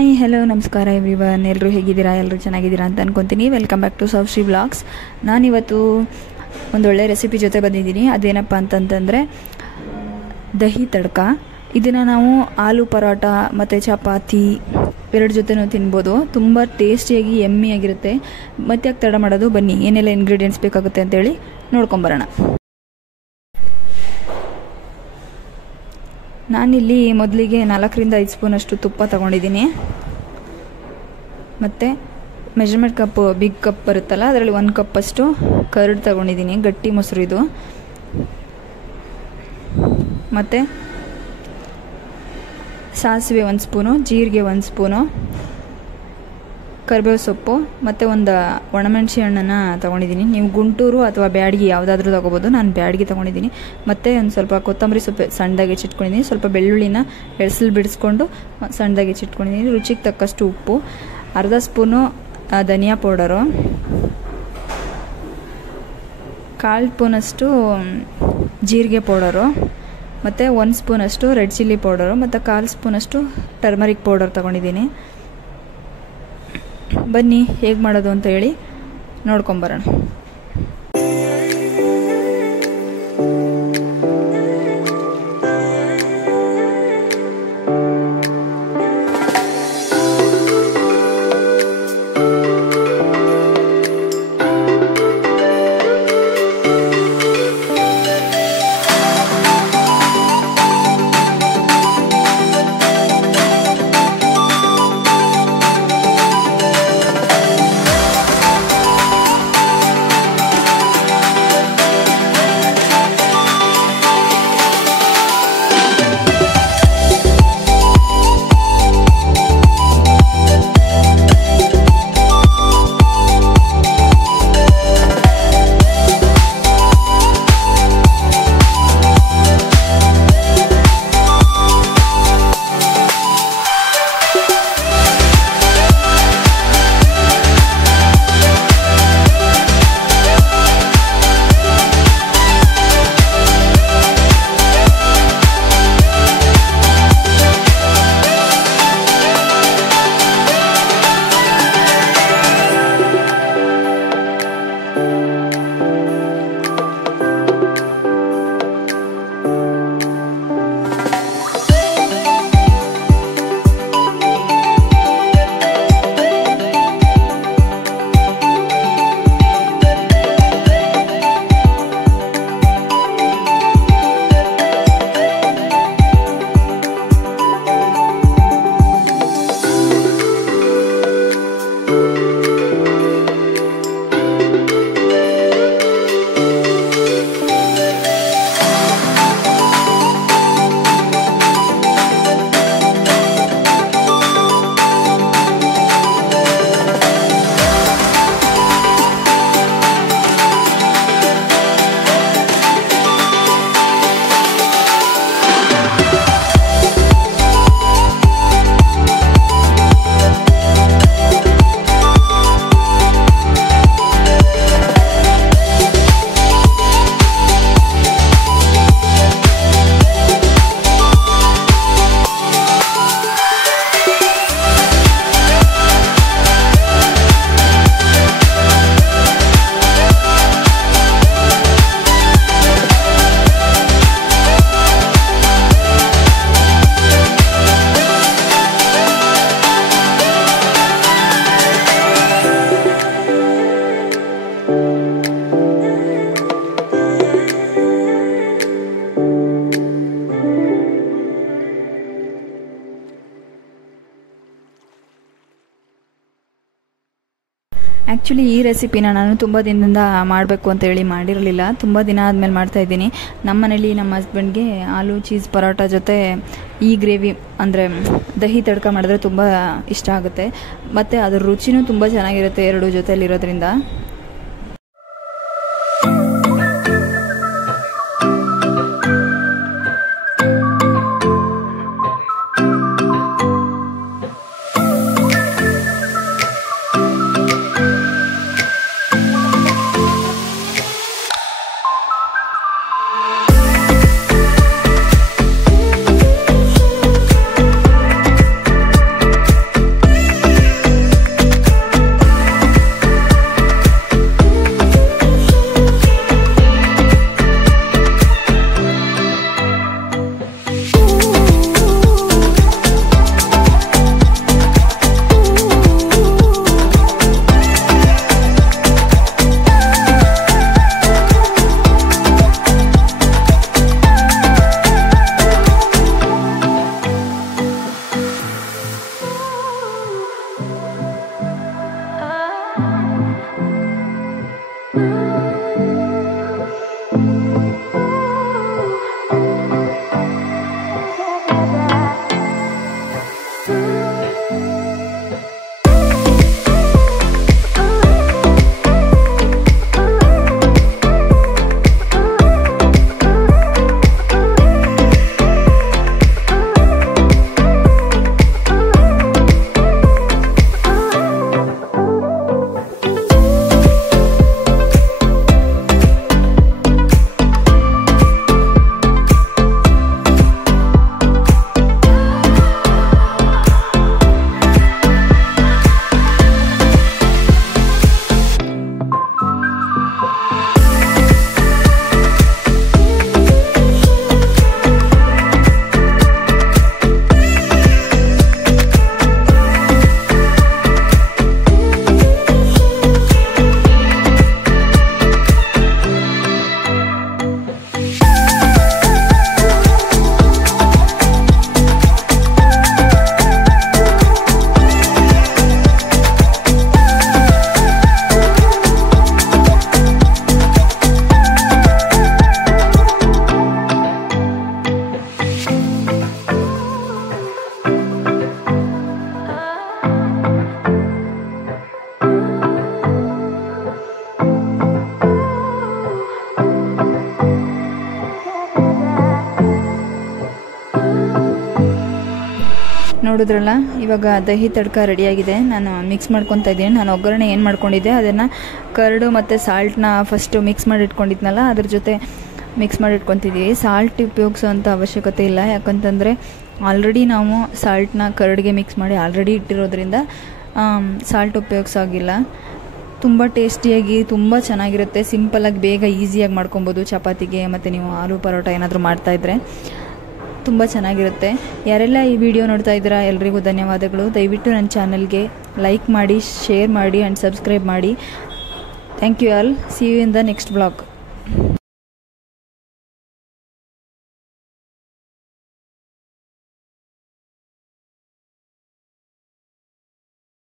Hi hello ನಮಸ್ಕಾರ everyone. ಎಲ್ಲರೂ ಹೇಗಿದ್ದೀರಾ? ಎಲ್ಲರೂ ಚೆನ್ನಾಗಿದ್ದೀರಾ ಅಂತ ಅನ್ಕೊತೀನಿ. Welcome back to Soushree vlogs. ನಾನಿವತ್ತು ಒಂದೊಳ್ಳೆ ರೆಸಿಪಿ ಜೊತೆ ಬಂದಿದ್ದೀನಿ. ಅದೇನಪ್ಪ ಅಂತಂತಂದರೆ ದಹಿ ತಡ್ಕ. ಇದನ್ನು ನಾವು ಆಲೂ ಪರೋಟ ಮತ್ತು ಚಪಾತಿ ಎರಡು ಜೊತೆನೂ ತಿನ್ಬೋದು. ತುಂಬ ಟೇಸ್ಟಿಯಾಗಿ ಯಮ್ಮಿಯಾಗಿರುತ್ತೆ. ಮತ್ತೆ ಯಾಕೆ ತಡ ಮಾಡೋದು, ಬನ್ನಿ ಏನೆಲ್ಲ ಇಂಗ್ರೀಡಿಯೆಂಟ್ಸ್ ಬೇಕಾಗುತ್ತೆ ಅಂತೇಳಿ ನೋಡ್ಕೊಂಬರೋಣ. ನಾನಿಲ್ಲಿ ಮೊದಲಿಗೆ 4ರಿಂದ 5 ಸ್ಪೂನಷ್ಟು ತುಪ್ಪ ತೊಗೊಂಡಿದ್ದೀನಿ. ಮತ್ತು ಮೆಜರ್ಮೆಂಟ್ ಕಪ್, ಬಿಗ್ ಕಪ್ ಬರುತ್ತಲ್ಲ, ಅದರಲ್ಲಿ 1 ಕಪ್ಪಷ್ಟು ಕರ್ಡ್ ತೊಗೊಂಡಿದ್ದೀನಿ, ಗಟ್ಟಿ ಮೊಸರು ಇದು. ಮತ್ತು ಸಾಸಿವೆ 1 ಸ್ಪೂನು, ಜೀರಿಗೆ 1 ಸ್ಪೂನು, ಕರಿಬೇವು ಸೊಪ್ಪು ಮತ್ತು ಒಂದು ಒಣಮೆಣಸಿ ಹಣ್ಣನ್ನು ತೊಗೊಂಡಿದ್ದೀನಿ. ನೀವು ಗುಂಟೂರು ಅಥವಾ ಬ್ಯಾಡಗಿ ಯಾವುದಾದ್ರೂ ತೊಗೋಬೋದು. ನಾನು ಬ್ಯಾಡಗಿ ತೊಗೊಂಡಿದ್ದೀನಿ. ಮತ್ತು ಒಂದು ಸ್ವಲ್ಪ ಕೊತ್ತಂಬರಿ ಸೊಪ್ಪು ಸಣ್ಣದಾಗಿ ಹೆಚ್ಚಿಟ್ಕೊಂಡಿದ್ದೀನಿ. ಸ್ವಲ್ಪ ಬೆಳ್ಳುಳ್ಳಿನ ಎಳ್ಸಲು ಬಿಡಿಸ್ಕೊಂಡು ಸಣ್ಣದಾಗಿ ಹೆಚ್ಚಿಟ್ಕೊಂಡಿದ್ದೀನಿ. ರುಚಿಗೆ ತಕ್ಕಷ್ಟು ಉಪ್ಪು, ಅರ್ಧ ಸ್ಪೂನು ಧನಿಯಾ ಪೌಡರು, 1/4 ಸ್ಪೂನಷ್ಟು ಜೀರಿಗೆ ಪೌಡರು, ಮತ್ತು 1 ಸ್ಪೂನಷ್ಟು ರೆಡ್ ಚಿಲ್ಲಿ ಪೌಡರು, ಮತ್ತು 1/4 ಸ್ಪೂನಷ್ಟು ಟರ್ಮರಿಕ್ ಪೌಡರ್ ತೊಗೊಂಡಿದ್ದೀನಿ. ಬನ್ನಿ ಹೇಗೆ ಮಾಡೋದು ಅಂತ ಹೇಳಿ ನೋಡ್ಕೊಂಬರೋಣ. ಆ್ಯಕ್ಚುಲಿ ಈ ರೆಸಿಪಿನ ನಾನು ತುಂಬ ದಿನದಿಂದ ಮಾಡಬೇಕು ಅಂತೇಳಿ ಮಾಡಿರಲಿಲ್ಲ. ತುಂಬ ದಿನ ಆದಮೇಲೆ ಮಾಡ್ತಾಯಿದ್ದೀನಿ. ನಮ್ಮ ಮನೇಲಿ ನಮ್ಮ ಹಸ್ಬೆಂಡ್ಗೆ ಆಲೂ ಚೀಸ್ ಪರೋಟ ಜೊತೆ ಈ ಗ್ರೇವಿ ಅಂದರೆ ದಹಿ ತಡ್ಕ ಮಾಡಿದ್ರೆ ತುಂಬ ಇಷ್ಟ ಆಗುತ್ತೆ. ಮತ್ತು ಅದ್ರ ರುಚಿನೂ ತುಂಬ ಚೆನ್ನಾಗಿರುತ್ತೆ ಎರಡು ಜೊತೆಯಲ್ಲಿರೋದ್ರಿಂದ. ನೋಡಿದ್ರಲ್ಲ, ಇವಾಗ ದಹಿ ತಡ್ಕ ರೆಡಿಯಾಗಿದೆ. ನಾನು ಮಿಕ್ಸ್ ಮಾಡ್ಕೊತಾ ಇದ್ದೀನಿ. ನಾನು ಒಗ್ಗರಣೆ ಏನು ಮಾಡ್ಕೊಂಡಿದ್ದೆ ಅದನ್ನು ಕರ್ಡು ಮತ್ತು ಸಾಲ್ಟ್ನ ಫಸ್ಟು ಮಿಕ್ಸ್ ಮಾಡಿ ಇಟ್ಕೊಂಡಿದ್ನಲ್ಲ ಅದ್ರ ಜೊತೆ ಮಿಕ್ಸ್ ಮಾಡಿ ಇಟ್ಕೊತಿದ್ದೀವಿ. ಸಾಲ್ಟ್ ಉಪಯೋಗಿಸೋಂಥ ಅವಶ್ಯಕತೆ ಇಲ್ಲ, ಯಾಕಂತಂದರೆ ಆಲ್ರೆಡಿ ನಾವು ಸಾಲ್ಟ್ನ ಕರ್ಡ್ಗೆ ಮಿಕ್ಸ್ ಮಾಡಿ ಆಲ್ರೆಡಿ ಇಟ್ಟಿರೋದ್ರಿಂದ ಸಾಲ್ಟ್ ಉಪಯೋಗಿಸೋಗಿಲ್ಲ. ತುಂಬ ಟೇಸ್ಟಿಯಾಗಿ ತುಂಬ ಚೆನ್ನಾಗಿರುತ್ತೆ. ಸಿಂಪಲಾಗಿ ಬೇಗ ಈಸಿಯಾಗಿ ಮಾಡ್ಕೊಬೋದು ಚಪಾತಿಗೆ, ಮತ್ತು ನೀವು ಆಲೂ ಪರೋಟ ಏನಾದರೂ ಮಾಡ್ತಾಯಿದ್ರೆ ತುಂಬ ಚೆನ್ನಾಗಿರುತ್ತೆ. ಯಾರೆಲ್ಲ ಈ ವಿಡಿಯೋ ನೋಡ್ತಾ ಇದ್ದೀರಾ ಎಲ್ರಿಗೂ ಧನ್ಯವಾದಗಳು. ದಯವಿಟ್ಟು ನನ್ನ ಚಾನಲ್ಗೆ ಲೈಕ್ ಮಾಡಿ, ಶೇರ್ ಮಾಡಿ ಆ್ಯಂಡ್ ಸಬ್ಸ್ಕ್ರೈಬ್ ಮಾಡಿ. Thank you all. See you in the next blog.